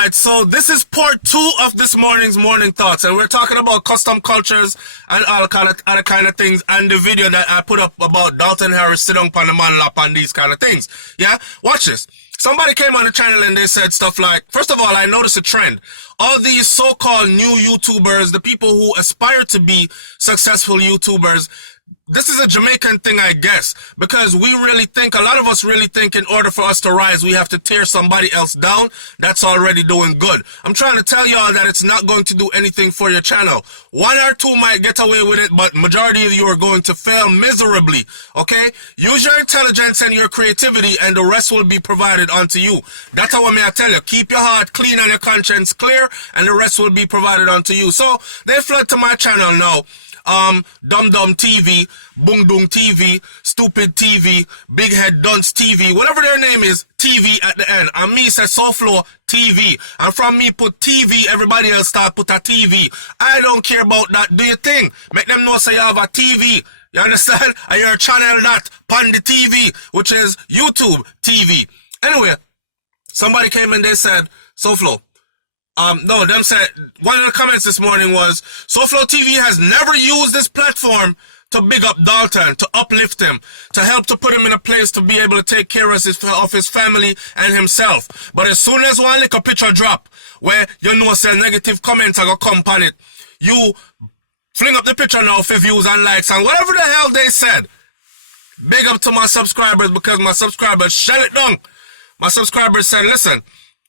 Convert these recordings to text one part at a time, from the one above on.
Alright, so this is part 2 of this morning's morning thoughts, and we're talking about custom cultures and all other kind of things, and the video that I put up about Dalton Harris sit on the man lap and these kind of things. Yeah? Watch this. Somebody came on the channel and they said stuff like, first of all, I noticed a trend. All these so-called new YouTubers, the people who aspire to be successful YouTubers, this is a Jamaican thing, I guess, because we really think, a lot of us really think in order for us to rise, we have to tear somebody else down that's already doing good. I'm trying to tell y'all that it's not going to do anything for your channel. 1 or 2 might get away with it, but majority of you are going to fail miserably, okay? Use your intelligence and your creativity, and the rest will be provided unto you. That's how I tell you. Keep your heart clean and your conscience clear, and the rest will be provided unto you. So, they flood to my channel now. Dum Dum TV, Boom Doom TV, Stupid TV, Big Head Dunce TV, whatever their name is, TV at the end. And me say SouFLoTV. And from me put TV, everybody else start put a TV. I don't care about that. Do your thing. Make them know say you have a TV. You understand? And your channel that, Pon the TV, which is YouTube TV. Anyway, somebody came and they said, SouFlo. No, them said, one of the comments this morning was, SouFLoTV has never used this platform to big up Dalton, to uplift him, to help to put him in a place to be able to take care of his family and himself. But as soon as one little picture drop, where you know say negative comments are going to come on it, you fling up the picture now for views and likes and whatever the hell they said. Big up to my subscribers, because my subscribers shut it down. My subscribers said, listen,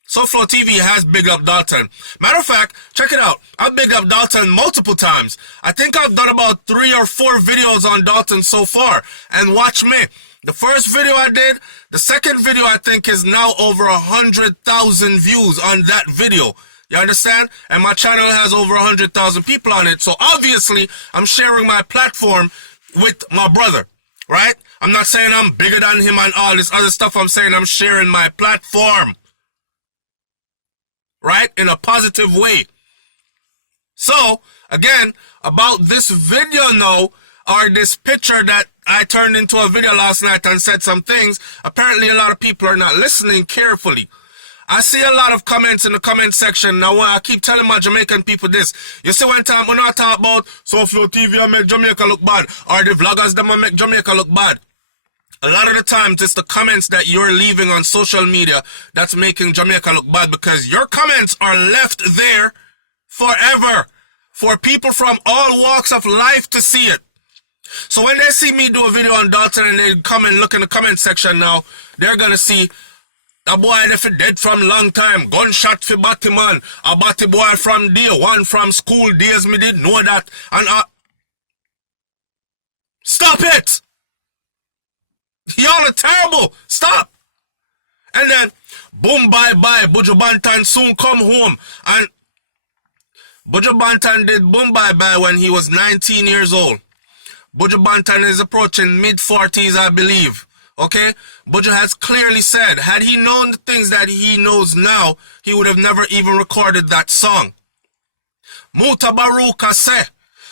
SouFLoTV has bigged up Dalton. Matter of fact, check it out. I've bigged up Dalton multiple times. I think I've done about 3 or 4 videos on Dalton so far. And watch me. The first video I did, the second video I think is now over 100,000 views on that video. You understand? And my channel has over 100,000 people on it. So obviously, I'm sharing my platform with my brother. Right? I'm not saying I'm bigger than him and all this other stuff. I'm saying I'm sharing my platform. Right? In a positive way. So, again, about this video now, or this picture that I turned into a video last night and said some things, apparently a lot of people are not listening carefully. I see a lot of comments in the comment section. Now, I keep telling my Jamaican people this. You see, one time when I talk about SouFLoTV I make Jamaica look bad, or the vloggers that make Jamaica look bad, a lot of the times, it's the comments that you're leaving on social media that's making Jamaica look bad, because your comments are left there forever for people from all walks of life to see it. So when they see me do a video on Dalton and they come and look in the comment section now, they're going to see a boy that dead from long time, gunshot for Batty man, a Batty boy from day one from school days, me didn't know that, and stop it! Y'all are terrible. Stop. And then, boom, bye-bye. Buju Banton soon come home. And Buju Banton did boom, bye-bye when he was 19 years old. Buju Banton is approaching mid-40s, I believe. Okay? Buju has clearly said, had he known the things that he knows now, he would have never even recorded that song. Muta Baruka say,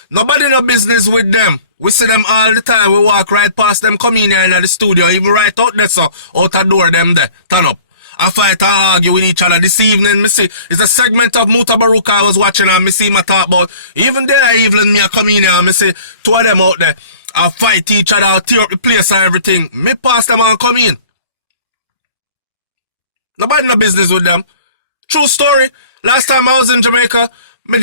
nobody no business with them. We see them all the time. We walk right past them, come in here in the studio, even right out there, so out the door, them there. Turn up. I fight and argue with each other. This evening, me see, it's a segment of Muta Baruka I was watching, and me see my talk about. Even there, evening, me I come in here, and me see 2 of them out there. I fight each other, I'll tear up the place and everything. Me pass them and come in. Nobody no business with them. True story. Last time I was in Jamaica, me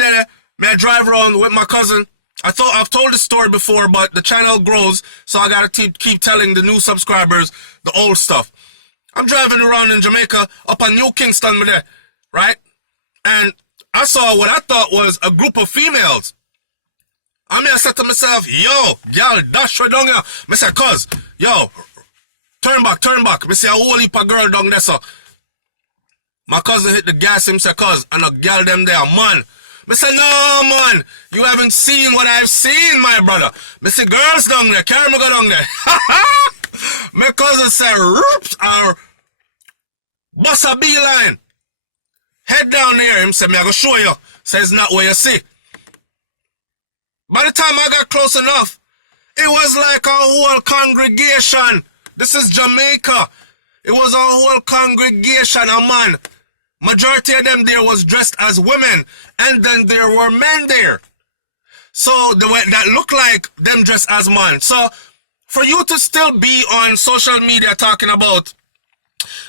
drive around with my cousin. I've told this story before, but the channel grows, so I gotta keep telling the new subscribers the old stuff. I'm driving around in Jamaica, up on New Kingston, there, right? And I saw what I thought was a group of females. I said to myself, yo, girl, dash right down here. I said, cuz, yo, turn back. I say, a whole heap of girl down there, so. My cousin hit the gas, him say, cuz, and a girl them there, man. I say, no, man, you haven't seen what I've seen, my brother. I say, girls down there, carry me go down there. My cousin say, roops, or bust a beeline. Head down there, him say, me I go show you. Says, not what you see. By the time I got close enough, it was like a whole congregation. This is Jamaica. It was a whole congregation of man. Majority of them there was dressed as women, and then there were men there. So the way that look like them dressed as men. So for you to still be on social media talking about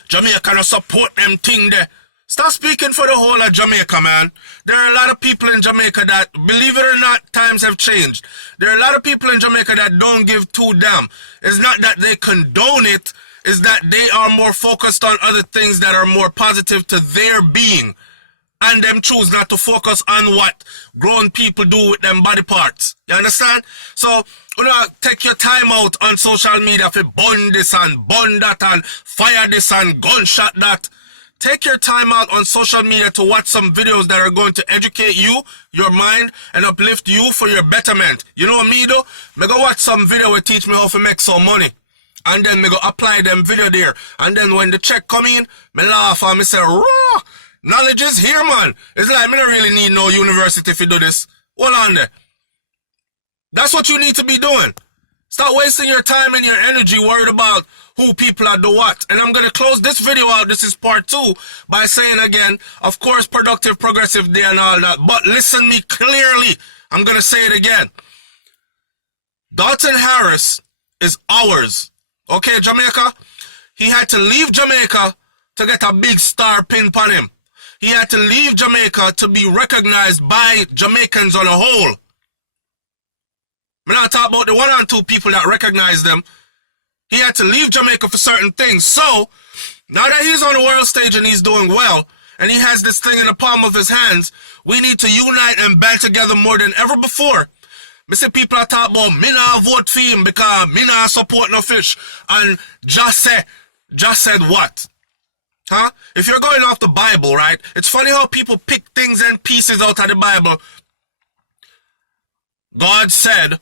Jamaica no support them thing there, start speaking for the whole of Jamaica, man. There are a lot of people in Jamaica that, believe it or not, times have changed. There are a lot of people in Jamaica that don't give two damn. It's not that they condone it, it's that they are more focused on other things that are more positive to their being. And them choose not to focus on what grown people do with them body parts. You understand? So, you know, take your time out on social media for burn this and burn that and fire this and gunshot that. Take your time out on social media to watch some videos that are going to educate you, your mind, and uplift you for your betterment. You know what me do? Me go watch some video that teach me how to make some money. And then me go apply them video there. And then when the check come in, me laugh and me say, raw, knowledge is here, man. It's like me don't really need no university to do this. Hold on there. That's what you need to be doing. Stop wasting your time and your energy worried about who people are do what. And I'm going to close this video out. This is part 2 by saying again, of course, productive, progressive day and all that. But listen me clearly. I'm going to say it again. Dalton Harris is ours. Okay, Jamaica? He had to leave Jamaica to get a big star pin on him. He had to leave Jamaica to be recognized by Jamaicans on a whole. I'm not talking about the 1 or 2 people that recognize them. He had to leave Jamaica for certain things. So, now that he's on the world stage and he's doing well, and he has this thing in the palm of his hands, we need to unite and band together more than ever before. Me see people are talking about, me nah vote for him because me nah support no fish. And just said what? Huh? If you're going off the Bible, right? It's funny how people pick things and pieces out of the Bible. God said,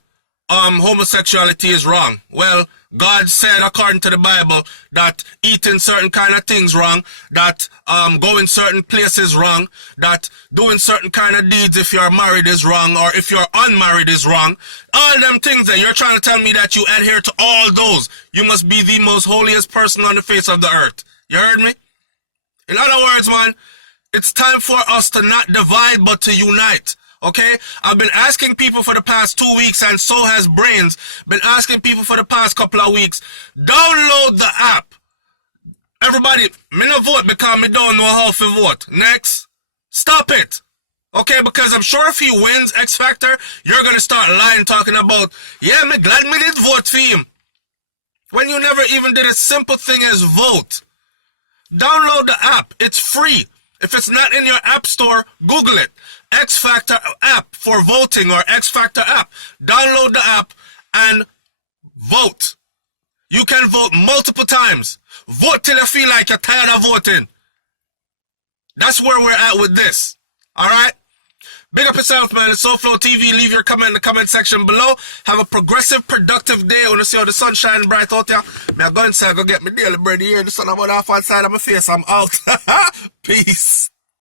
homosexuality is wrong. Well, God said, according to the Bible, that eating certain kind of things wrong, that going certain places wrong, that doing certain kind of deeds if you're married is wrong, or if you're unmarried is wrong. All them things that you're trying to tell me that you adhere to all those. You must be the most holiest person on the face of the earth. You heard me? In other words, man, it's time for us to not divide but to unite. Okay? I've been asking people for the past 2 weeks, and so has Brains been asking people for the past couple of weeks, download the app. Everybody, me no vote because me don't know how to vote. Next. Stop it. Okay? Because I'm sure if he wins X Factor, you're going to start lying talking about, yeah, me glad me did vote for him. When you never even did a simple thing as vote. Download the app. It's free. If it's not in your app store, Google it. X Factor app for voting, or X Factor app. Download the app and vote. You can vote multiple times. Vote till you feel like you're tired of voting. That's where we're at with this. Alright? Big up yourself, man. It's SouFLoTV. Leave your comment in the comment section below. Have a progressive, productive day. I want to see how the sun shining bright out here. Me I go inside, go get me daily bread here. The sun about half on side of my face. I'm out. Peace.